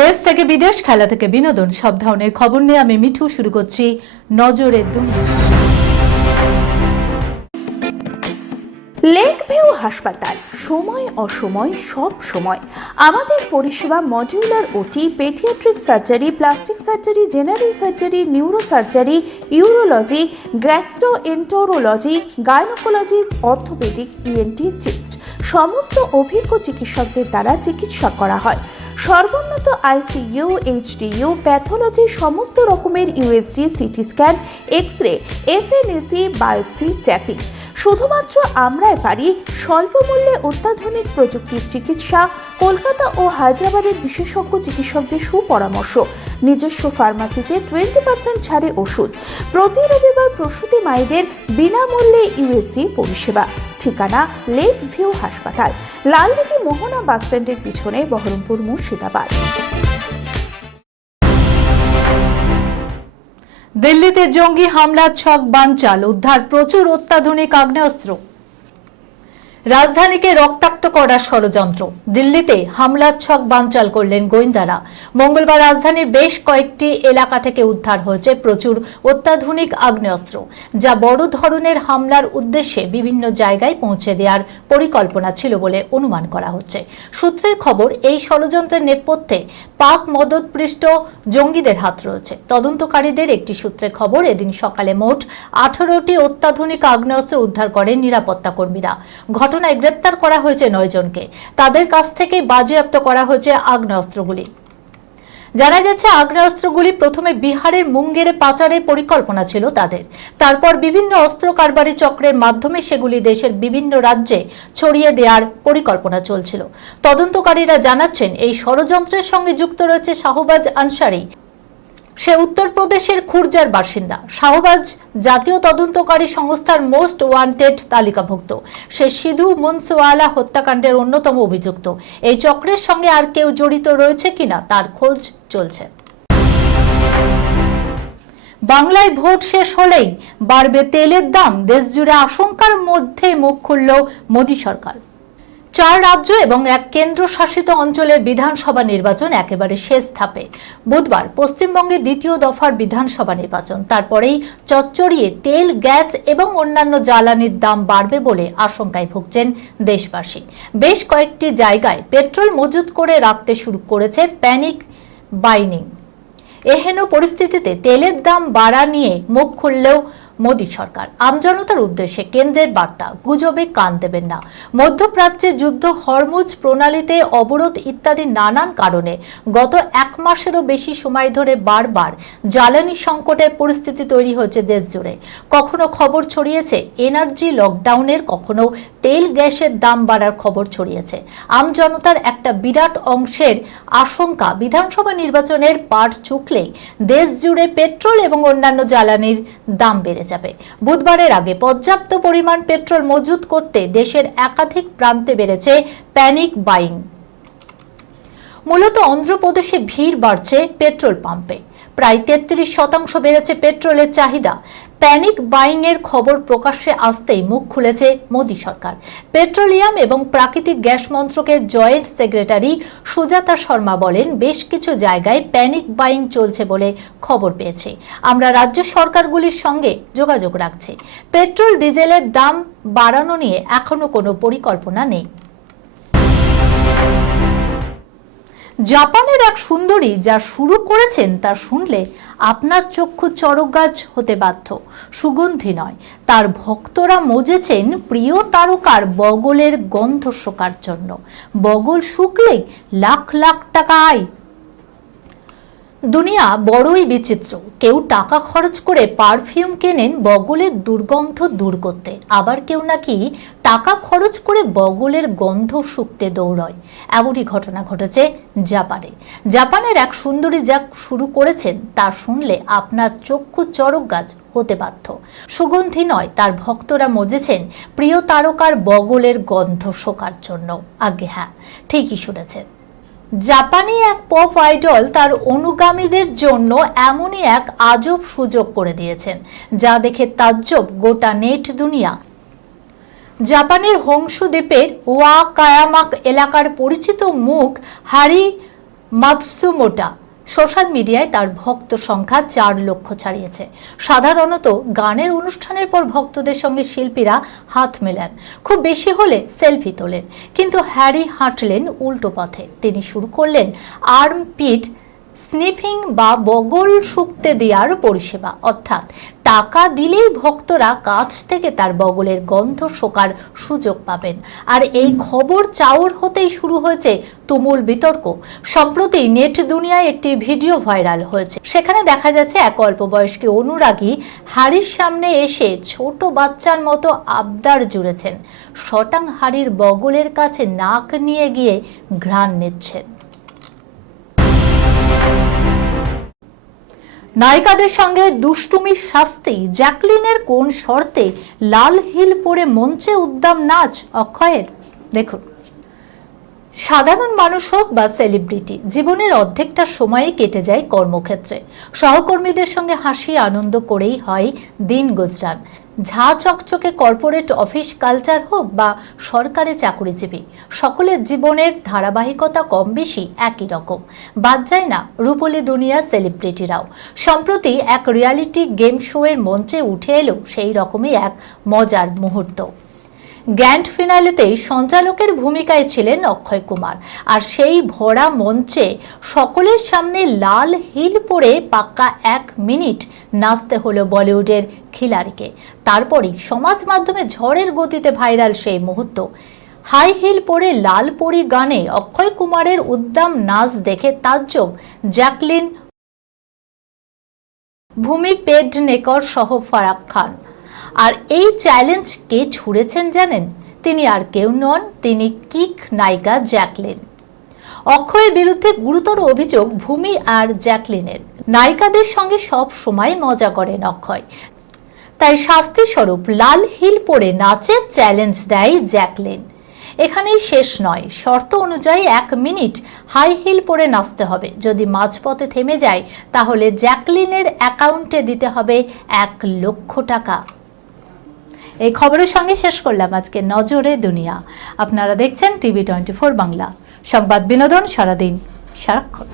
দেশ থেকে বিদেশ, খেলা থেকে বিনোদন, সব ধরনের খবর নিয়ে আমি মিঠু শুরু করছি নজরের দুনিয়া। লেক ভিউ হাসপাতাল, সময় অসময় সব সময় আমাদের পরিষেবা modular OT, paediatric surgery, plastic surgery, general surgery, neuro surgery, urology, gastroenterology, gynaecology, orthopaedic, ENT, chest সমস্ত অভিজ্ঞ চিকিৎসকদের দ্বারা চিকিৎসা করা হয়। সর্বোন্নত আইসিইউ, এইচডিইউ, প্যাথোলজি, সমস্ত রকমের USG, CT scan, X ray, FNAC, biopsy, tapping. শুধুমাত্র আমরাই পারি স্বল্প মূল্যে অত্যাধুনিক প্রযুক্তির চিকিৎসা। কলকাতা ও হায়দ্রাবাদের বিশেষজ্ঞ চিকিৎসকদের সুপরামর্শ, নিজস্ব ফার্মাসিতে 20% ছাড়ে ওষুধ। প্রতি রবিবার প্রসূতি মায়েদের বিনামূল্যে ইউএসজি পরিষেবা। ঠিকানা লেক ভিউ হাসপাতাল, লালদিঘি মোহনা বাসস্ট্যান্ডের পিছনে, বহরমপুর, মুর্শিদাবাদ। দিল্লিতে জঙ্গি হামলার ছক বানচাল, উদ্ধার প্রচুর অত্যাধুনিক আগ্নেয়াস্ত্র। রাজধানীকে রক্তাক্ত করার ষড়যন্ত্র। দিল্লিতে হামলার ছক বানচাল করলেন গোয়েন্দারা। মঙ্গলবার রাজধানীর বেশ কয়েকটি এলাকা থেকে উদ্ধার হয়েছে প্রচুর অত্যাধুনিক আগ্নেয়াস্ত্র, যা বড় ধরনের হামলার উদ্দেশ্যে বিভিন্ন জায়গায় পৌঁছে দেওয়ার পরিকল্পনা ছিল বলে অনুমান করা হচ্ছে। সূত্রের খবর, এই ষড়যন্ত্রের নেপথ্যে পাক মদতপৃষ্ট জঙ্গিদের হাত রয়েছে। তদন্তকারীদের একটি সূত্রের খবর, এদিন সকালে মোট 18টি অত্যাধুনিক আগ্নেয়াস্ত্র উদ্ধার করেন নিরাপত্তা কর্মীরা। ঘটনায় গ্রেপ্তার করা হয়েছে 9 জনকে। তাদের কাছ থেকে বাজেয়াপ্ত করা হয়েছে আগ্নেয়াস্ত্রগুলি। জানা যাচ্ছে, আগ্নেয়াস্ত্রগুলি প্রথমে বিহারের মুঙ্গেরে পাচারের পরিকল্পনা ছিল তাদের। তারপর বিভিন্ন অস্ত্র কারবারি চক্রের মাধ্যমে সেগুলি দেশের বিভিন্ন রাজ্যে ছড়িয়ে দেওয়ার পরিকল্পনা চলছিল। তদন্তকারীরা জানাচ্ছেন, এই ষড়যন্ত্রের সঙ্গে যুক্ত রয়েছে শাহবাজ আনসারি। সে উত্তরপ্রদেশের খুরজার বাসিন্দা। শাহবাজ জাতীয় তদন্তকারী সংস্থার মোস্ট ওয়ান্টেড তালিকাভুক্ত। সে সিধু মুনসওয়ালা হত্যাকাণ্ডের অন্যতম অভিযুক্ত। এই চক্রের সঙ্গে আর কেউ জড়িত রয়েছে কিনা তার খোঁজ চলছে। বাংলায় ভোট শেষ হলেই বাড়বে তেলের দাম, দেশজুড়ে আশঙ্কার মধ্যে মুখ খুলল মোদী সরকার। 4 রাজ্য এবং 1 কেন্দ্রশাসিত অঞ্চলের বিধানসভা নির্বাচন একেবারে শেষ ধাপে। বুধবার পশ্চিমবঙ্গে দ্বিতীয় দফার বিধানসভা নির্বাচন। তারপরেই চচ্চড়িয়ে তেল, গ্যাস এবং অন্যান্য জ্বালানির দাম বাড়বে বলে আশঙ্কায় ভুগছেন দেশবাসী। বেশ কয়েকটি জায়গায় পেট্রোল মজুত করে রাখতে শুরু করেছে প্যানিক বাইনিং। এহেন পরিস্থিতিতে তেলের দাম বাড়া নিয়ে মুখ খুললেও মোদী সরকার। আমজনতার উদ্দেশ্যে কেন্দ্রের বার্তা, গুজবে কান দেবেন না। মধ্যপ্রাচ্যে যুদ্ধ, হরমুজ প্রণালীতে অবরোধ ইত্যাদি নানান কারণে গত 1 মাসেরও বেশি সময় ধরে বারবার জ্বালানি সংকটের পরিস্থিতি তৈরি হয়েছে দেশ জুড়ে। কখনো খবর ছড়িয়েছে এনার্জি লকডাউনের, কখনো তেল গ্যাসের দাম বাড়ার খবর ছড়িয়েছে। আমজনতার একটা বিরাট অংশের আশঙ্কা, বিধানসভা নির্বাচনের পাট চুকলেই দেশ জুড়ে পেট্রোল এবং অন্যান্য জ্বালানির দাম বেড়ে যাবে। বুধবারের আগে পর্যাপ্ত পরিমাণ পেট্রোল মজুত করতে দেশের একাধিক প্রান্তে বেড়েছে প্যানিক বাইং। মূলত অন্ধ্রপ্রদেশে ভিড় বাড়ছে পেট্রোল পাম্পে। প্রায় 33% বেড়েছে পেট্রোলের চাহিদা। প্যানিক বাইং এর খবর প্রকাশ্যে আসতেই মুখ খুলেছে মোদী সরকার। পেট্রোলিয়াম এবং প্রাকৃতিক গ্যাস মন্ত্রকের জয়েন্ট সেক্রেটারি সুজাতা শর্মা বলেন, বেশ কিছু জায়গায় প্যানিক বাইং চলছে বলে খবর পেয়েছি। আমরা রাজ্য সরকারগুলির সঙ্গে যোগাযোগ রাখছি। পেট্রোল ডিজেলের দাম বাড়ানো নিয়ে এখনো কোনো পরিকল্পনা নেই। জাপানের এক সুন্দরী যা শুরু করেছেন তা শুনলে আপনার চক্ষু চড়কগাছ হতে বাধ্য। সুগন্ধি নয়, তার ভক্তরা মজেছেন প্রিয় তারকার বগলের গন্ধ শোকার জন্য। বগল শুকলেই লাখ লাখ টাকা আয়। দুনিয়া বড়ই বিচিত্র। কেউ টাকা খরচ করে পারফিউম কেনেন বগলের দুর্গন্ধ দূর করতে, আবার কেউ নাকি টাকা খরচ করে বগলের গন্ধ শুকতে দৌড়য়। এমনই ঘটনা ঘটেছে জাপানে। জাপানের এক সুন্দরী যা শুরু করেছেন তা শুনলে আপনার চক্ষু চড়ক গাছ হতে বাধ্য। সুগন্ধি নয়, তার ভক্তরা মজেছেন প্রিয় তারকার বগলের গন্ধ শোকার জন্য। আগে হ্যাঁ, ঠিকই শুনেছেন। জাপানি এক পপ আইডল তার অনুগামীদের জন্য এমনই এক আজব সুযোগ করে দিয়েছেন, যা দেখে তাজ্জব গোটা নেট দুনিয়া। জাপানের হোংশু দ্বীপের ওয়াকায়ামা এলাকার পরিচিত মুখ হারি মাতসুমোটা। সোশ্যাল মিডিয়ায় তার ভক্ত সংখ্যা 4 লক্ষ ছাড়িয়েছে। সাধারণত গানের অনুষ্ঠানের পর ভক্তদের সঙ্গে শিল্পীরা হাত মেলান, খুব বেশি হলে সেলফি তোলেন। কিন্তু হ্যারি হাঁটলেন উল্টো পথে। তিনি শুরু করলেন আর্মপিট স্নিফিং বা বগল শুকতে দেওয়ার পরিষেবা, অর্থাৎ টাকা দিলেই ভক্তরা কাছ থেকে তার বগলের গন্ধ শোকার সুযোগ পাবেন। আর এই খবর চাউর হতেই শুরু হয়েছে তুমুল বিতর্ক। সম্প্রতি নেট দুনিয়ায় একটি ভিডিও ভাইরাল হয়েছে। সেখানে দেখা যাচ্ছে এক অল্প বয়স্ক অনুরাগী হাড়ির সামনে এসে ছোট বাচ্চার মতো আবদার জুড়েছেন। শটাং হাড়ির বগলের কাছে নাক নিয়ে গিয়ে ঘ্রাণ নিচ্ছেন। নায়িকাদের সঙ্গে দুষ্টুমির শাস্তি, জ্যাকলিনের কোন শর্তে লাল হিল পরে মঞ্চে উদ্দাম নাচ অক্ষয়ের? দেখুন, সাধারণ মানুষ হোক বা সেলিব্রিটি, জীবনের অর্ধেকটা সময় কেটে যায় কর্মক্ষেত্রে। সহকর্মীদের সঙ্গে হাসি আনন্দ করেই হয় দিন গুজরান। ঝা চকচকে কর্পোরেট অফিস কালচার হোক বা সরকারি চাকরিজীবী, সকলের জীবনের ধারাবাহিকতা কম বেশি একই রকম। বাদ যায় না রূপলী দুনিয়ার সেলিব্রিটিরাও। সম্প্রতি এক রিয়ালিটি গেম শোয়ের মঞ্চে উঠে এলো সেই রকমই এক মজার মুহূর্ত। গ্র্যান্ড ফিনালেতে সঞ্চালকের ভূমিকায় ছিলেন অক্ষয় কুমার। আর সেই ভরা মঞ্চে সকলের সামনে লাল হিল পরে পাক্কা 1 মিনিট নাচতে হলো বলিউডের খিলাড়িকে। তারপরই সমাজ মাধ্যমে ঝড়ের গতিতে ভাইরাল সেই মুহূর্ত। হাই হিল পরে লাল পরি গানে অক্ষয় কুমারের উদ্দাম নাচ দেখে তাজ্জব জ্যাকলিন, ভূমি পেডনেকর সহ ফারাক খান। আর এই চ্যালেঞ্জ কে ছুড়েছেন জানেন? তিনি আর কেউ নন, তিনি কিক নায়িকা জ্যাকলিন। অক্ষয়ের বিরুদ্ধে গুরুতর অভিযোগ ভূমি আর জ্যাকলিনের। নায়িকাদের সঙ্গে সব সময় মজা করেন অক্ষয়, তাই শাস্তি স্বরূপ লাল হিল পরে নাচের চ্যালেঞ্জ দেয় জ্যাকলিন। এখানেই শেষ নয়, শর্ত অনুযায়ী 1 মিনিট হাই হিল পরে নাচতে হবে। যদি মাঝপথে থেমে যায় তাহলে জ্যাকলিনের অ্যাকাউন্টে দিতে হবে 1 লক্ষ টাকা। এই খবরের সঙ্গে শেষ করলাম আজকে নজরে দুনিয়া। আপনারা দেখছেন টিভি 24 বাংলা, সংবাদ বিনোদন সারাদিন সারাক্ষণ।